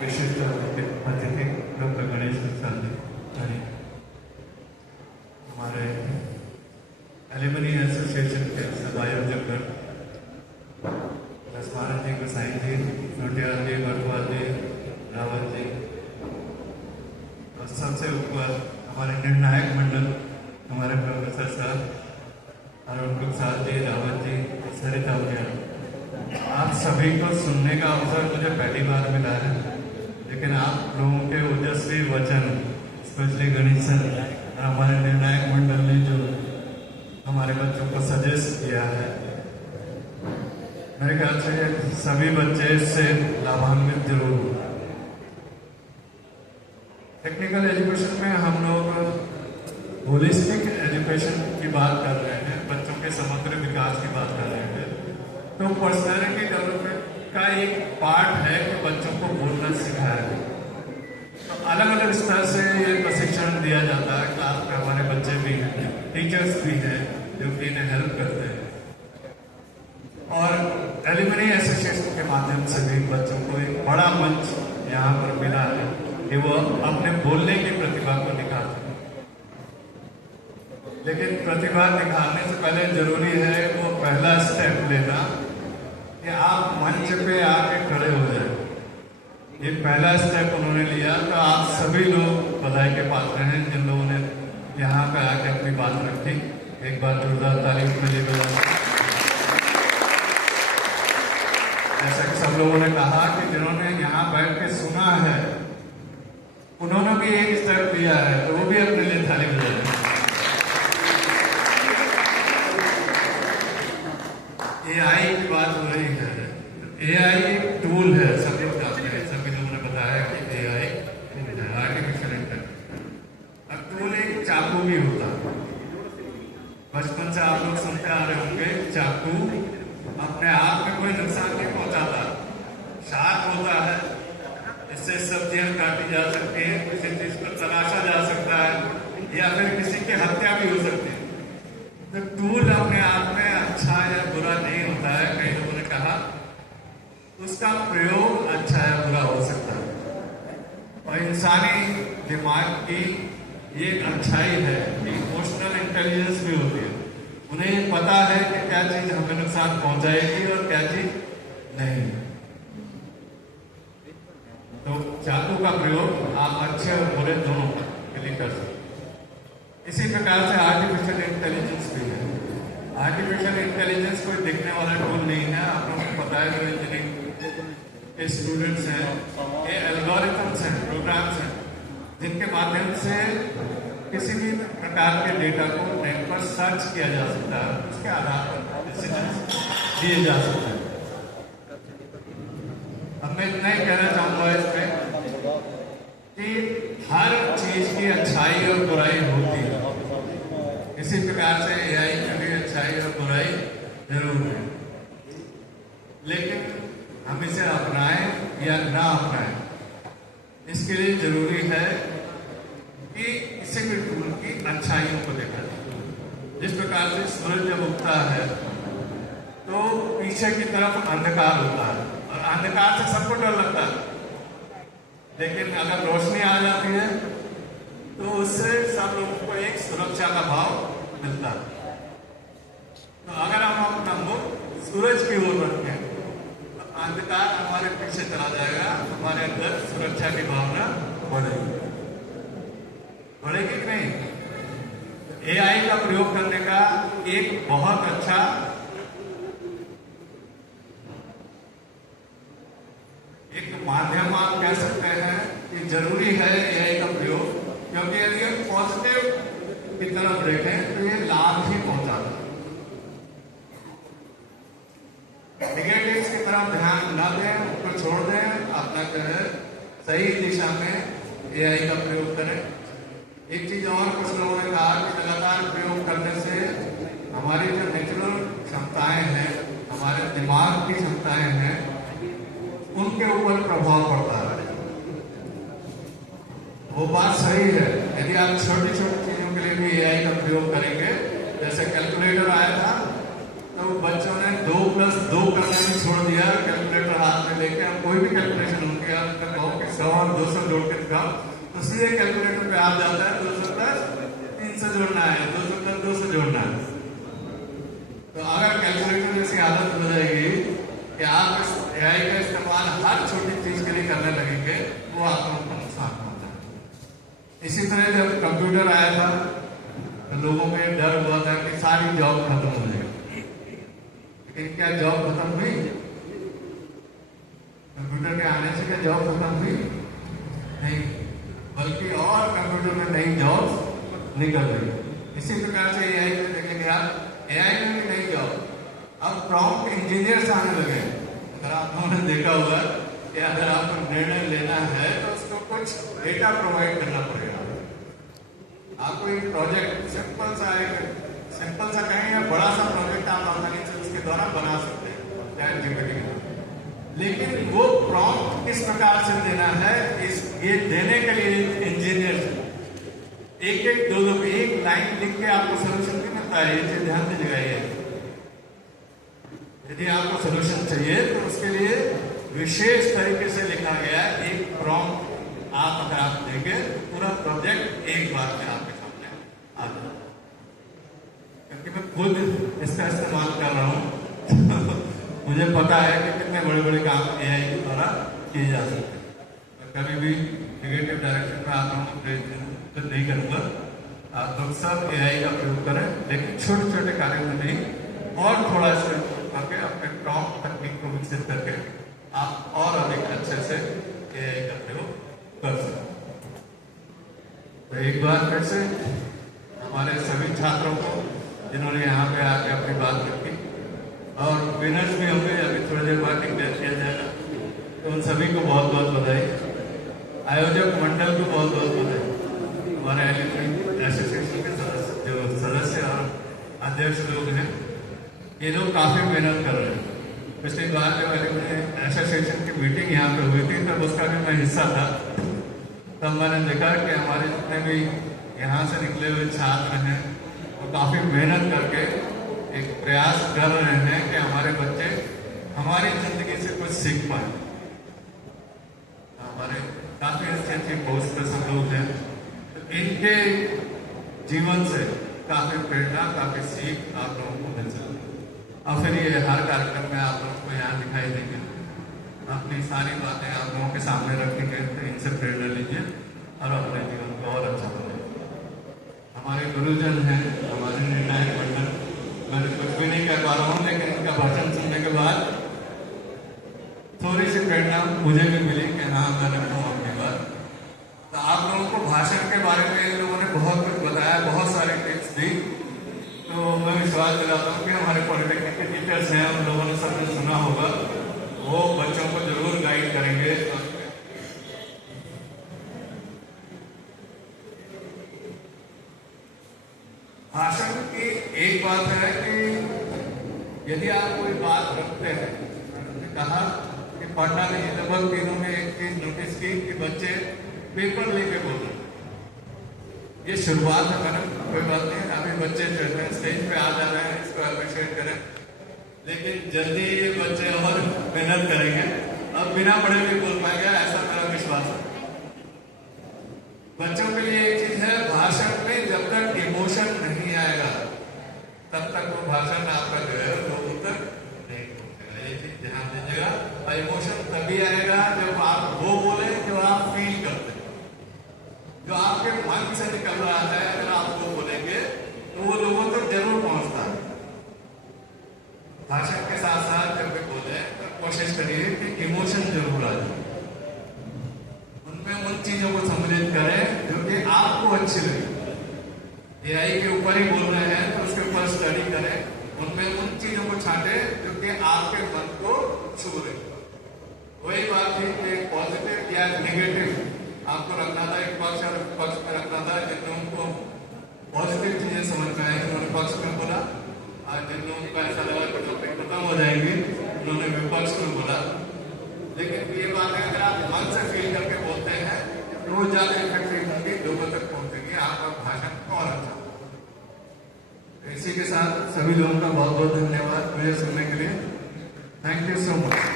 विशिष्ट अतिथि डॉक्टर गणेश प्रसाद जी हमारे एल्यूमिनी एसोसिएशन के सब आयोजक लक्ष्मण जी, गोसाई जी, नोटियाल जी, बरवाल जी, रावत जी और सबसे ऊपर हमारे निर्णायक मंडल हमारे प्रोफेसर साहब अरुण प्रसाद जी, रावत जी, सरिता उजाला, आप सभी को सुनने का अवसर मुझे पहली बार मिला है, लेकिन आप लोगों के ओजस्वी वचन, स्पेशली गणेश सर और हमारे निर्णायक मंडल ने जो हमारे बच्चों को सजेस्ट किया है, मेरे ख्याल से सभी बच्चे इससे लाभान्वित जरूर हो। टेक्निकल एजुकेशन में हम लोग होलिस्टिक एजुकेशन की बात कर रहे हैं, बच्चों के समग्र विकास की बात कर रहे हैं। तो पर्सनैलिटी डेवलपमेंट का एक पार्ट है कि बच्चों को बोलना सिखाया जाए। तो अलग अलग स्तर से ये प्रशिक्षण दिया जाता है। क्लास में हमारे बच्चे भी हैं, टीचर्स भी हैं जो कि इन्हें हेल्प करते हैं, और एल्यूमिनी एसोसिएशन के माध्यम से भी बच्चों को एक बड़ा मंच यहाँ पर मिला है कि वो अपने बोलने की प्रतिभा को दिखा सकें। लेकिन प्रतिभा दिखाने से पहले जरूरी है वो पहला स्टेप लेना कि आप मंच पे आके खड़े हो जाए। ये पहला स्टेप उन्होंने लिया, तो आप सभी लोग बधाई के पात्र हैं जिन लोगों ने यहाँ पे आके अपनी बात रखी। एक बार जोरदार तारीफ के लिए जैसा कि सब लोगों ने कहा कि जिन्होंने यहाँ बैठ के सुना है उन्होंने भी एक स्टेप लिया है, तो वो भी अपने लिए ताली बजाए। एआई की बात हो रही है। एआई एक टूल है, सभी जानते हैं, सभी लोगों ने बताया कि एआई है आर्टिफिशियल इंटेलिजेंस। अब टूल एक चाकू भी होता है। बचपन से आप लोग सुनते आ रहे होंगे, चाकू अपने आप में कोई नुकसान नहीं पहुंचाता, शार्प होता है, इससे सब्जियां काटी जा सकती है, किसी चीज को तराशा जा सकता है या फिर किसी की हत्या भी हो सकती है। तो टूल अपने आप में अच्छा या बुरा नहीं होता है। कई लोगों ने कहा उसका प्रयोग अच्छा या बुरा हो सकता है, और इंसानी दिमाग की ये अच्छाई है कि इमोशनल इंटेलिजेंस भी होती है। उन्हें पता है कि क्या चीज हमें नुकसान पहुंचाएगी और क्या चीज नहीं। तो चाकू का प्रयोग आप अच्छे और बुरे दोनों के लिए कर सकते। इसी प्रकार से आर्टिफिशियल इंटेलिजेंस भी है। आर्टिफिशियल इंटेलिजेंस कोई दिखने वाला टूल नहीं है। आप लोगों को पता है जो इंजीनियरिंग के स्टूडेंट्स हैं, ये एल्गोरिथम्स हैं, प्रोग्राम्स हैं, जिनके माध्यम से किसी भी प्रकार के डेटा को नेट पर सर्च किया जा सकता है, उसके आधार पर डिसीजन दिए जा सकते हैं। अब मैं इतना ही कहना चाहूंगा इसमें कि हर चीज की अच्छाई और बुराई होती है। इसी प्रकार से एआई की भी अच्छाई और बुराई जरूर है, लेकिन हम इसे अपनाएं या ना अपनाएं, इसके लिए जरूरी है कि किसी भी टूल की अच्छाइयों को देखा जाए। जिस प्रकार से सूरज जब उगता है तो पीछे की तरफ अंधकार होता है, और अंधकार से सबको डर लगता है, लेकिन अगर रोशनी आ जाती है तो उससे सब लोगों को एक सुरक्षा का भाव मिलता है। तो अगर हम अपना मुख सूरज की ओर रखें तो अंधकार हमारे पीछे चला जाएगा, हमारे अंदर सुरक्षा की भावना बढ़ेगी। बढ़ेगी कि नहीं? एआई का प्रयोग करने का एक बहुत अच्छा एक माध्यम आप कह सकते हैं कि जरूरी है एआई का प्रयोग, क्योंकि यदि हम पॉजिटिव की तरफ देखें तो ये लाभ ही पहुंचाता है। नेगेटिव्स की तरफ ध्यान न दें, उनको छोड़ दें, अपना जो है सही दिशा में एआई का प्रयोग करें। एक चीज और कुछ लोगों ने कहा कि लगातार प्रयोग करने से हमारी जो नेचुरल क्षमताएं हैं, हमारे दिमाग की क्षमताएं हैं, उनके ऊपर प्रभाव पड़ता है। वो बात सही है। यदि आप छोटी छोटी चीजों के लिए भी एआई का प्रयोग करेंगे, जैसे कैलकुलेटर आया था तो बच्चों ने 2+2 करने में छोड़ दिया, कैलकुलेटर हाथ में लेके आप कोई भी कैलकुलेशन होगी, आप कहो कि 100 और 200 जोड़ के दिखाओ तो सीधे कैलकुलेटर पे आ जाता है 200 प्लस 300 जोड़ना है, 200 प्लस 200 जोड़ना है। तो अगर कैलकुलेटर जैसी आदत हो जाएगी कि आप एआई का इस्तेमाल हर छोटी चीज के लिए करने लगेंगे, वो आपको नुकसान होता है। इसी तरह जब कंप्यूटर आया था तो लोगों में डर हुआ था कि सारी जॉब खत्म हो जाएगी, लेकिन क्या जॉब खत्म हुई? कंप्यूटर के आने से क्या जॉब खत्म हुई? नहीं, बल्कि और कंप्यूटर में नई जॉब निकल रही। इसी प्रकार से एआई में देखेंगे आप, एआई में भी नई जॉब, अब प्रॉम्प्ट इंजीनियर्स आने लगे। अगर आप लोगों ने देखा होगा कि अगर आपको निर्णय लेना है तो उसको कुछ डेटा प्रोवाइड करना पड़ेगा। आपको एक प्रोजेक्ट सिंपल सा कहें या बड़ा सा प्रोजेक्ट आप आसानी से उसके द्वारा बना सकते हैं चैट जीपीटी में। लेकिन वो प्रॉम्प्ट किस प्रकार से देना है, ये देने के लिए इंजीनियर एक लाइन लिख के आपको सोल्यूशन नहीं मिलता है। ये ध्यान दीजिएगा, यदि आपको सोल्यूशन चाहिए तो उसके लिए विशेष तरीके से लिखा गया है एक प्रॉम्प्ट। आप अगर आप देंगे पूरा प्रोजेक्ट एक बार में आपके सामने आ जाए। क्योंकि मैं खुद इसका इस्तेमाल कर रहा हूँ मुझे पता है कि कितने बड़े बड़े काम एआई के द्वारा किए जा सकते हैं। कभी भी नेगेटिव डायरेक्शन में आप लोगों को नहीं करूँगा। आप लोग सब एआई का प्रयोग करें, लेकिन छोटे छोटे कार्यों में नहीं, और थोड़ा सा करके अपने प्रॉम्प्ट तकनीक को विकसित करके आप और अधिक अच्छे से एआई का प्रयोग कर सकते। तो एक बार फिर से हमारे सभी छात्रों को जिन्होंने यहाँ पे आके अपनी बात रखी, और विनर्स भी होंगे, अभी थोड़ी देर बाद डिक्लेयर किया जाएगा, तो उन सभी को बहुत बहुत बधाई। आयोजक मंडल को बहुत बहुत बधाई। हमारे एसोसिएशन के जो सदस्य और अध्यक्ष लोग हैं, ये लोग काफी मेहनत कर रहे हैं। पिछली बार जब एसोसिएशन की मीटिंग यहाँ पे हुई थी तब उसका भी मैं हिस्सा था। तब मैंने देखा कि हमारे जितने भी यहाँ से निकले हुए छात्र हैं वो काफी मेहनत करके एक प्रयास कर रहे हैं कि हमारे बच्चे हमारी जिंदगी से कुछ सीख पाए। हमारे काफी अच्छे पोस्ट पर सब लोग हैं, तो इनके जीवन से काफी प्रेरणा, काफी सीख आप लोगों को मिल सकती है। और फिर ये हर कार्यक्रम में आप लोगों को यहाँ दिखाई देंगे। अपनी सारी बातें आप लोगों के सामने रखेंगे, तो इनसे प्रेरणा लीजिए और अपने जीवन को और अच्छा बनाइए। हमारे गुरुजन हैं, हमारे निर्णायक मंडल, मैं कुछ भी नहीं कह पा रहा हूँ, लेकिन इनका भाषण सुनने के बाद थोड़ी सी प्रेरणा मुझे भी मिली कि हाँ मैं रखूँ अपनी बात। तो आप लोगों को भाषण के बारे में इन लोगों ने बहुत कुछ बताया, बहुत सारी टिप्स दी। तो मैं विश्वास दिलाता हूँ कि हमारे पॉलिटेक्निक के टीचर्स हैं, उन लोगों ने सबने सुना होगा, वो बच्चों को जरूर गाइड करेंगे। भाषण की एक बात है कि यदि आप कोई बात रखते हैं, कहा कि पढ़ना नहीं, लगभग दिनों में एक चीज नोटिस की कि बच्चे पेपर लेके बोल रहे। ये शुरुआत है मैडम, कोई बात नहीं, अभी बच्चे जो है स्टेज पे आ जा रहे हैं, इसको अप्रिशिएट करें। लेकिन जल्दी ये बच्चे और मेहनत करेंगे, अब बिना पढ़े भी बोल पाएंगे, ऐसा मेरा विश्वास है। बच्चों के लिए एक चीज है, भाषण में जब तक इमोशन नहीं आएगा तब तक वो भाषण आपका जो है लोगों तक नहीं पहुंचेगा। ये चीज ध्यान दीजिएगा। और इमोशन तभी आएगा जब आप वो बोले जो आप फील करते हैं, जो आपके मन से निकल रहा है। अगर आप वो बोलेंगे तो वो लोगों तक जरूर पहुंचता है। भाषण के साथ साथ जब भी बोले तो कोशिश करिए कि इमोशन जरूर आ जाए, उनमें उन चीजों को सम्मिलित करें जो कि आपको अच्छी लगे। एआई के ऊपर ही बोल रहे हैं तो उसके ऊपर स्टडी करें, उनमें उन चीजों को छांटे जो कि आपके मन को छू रहे। वही बात थी कि पॉजिटिव या नेगेटिव आपको रखना था, एक पक्ष और पक्ष में रखना था। जिन लोगों को पॉजिटिव चीजें समझ में आई उन्होंने पक्ष में बोला, और जिन लोगों को ऐसा लगा कि टॉपिक खत्म हो जाएंगे उन्होंने विपक्ष में बोला। लेकिन ये बात है, अगर आप मन से फील करके बोलते हैं तो वो ज्यादा इफेक्टिव होंगी, लोगों तक पहुंचेगी, आपका भाषण और अच्छा। इसी के साथ सभी लोगों का बहुत बहुत धन्यवाद मुझे सुनने के लिए। Thank you so much.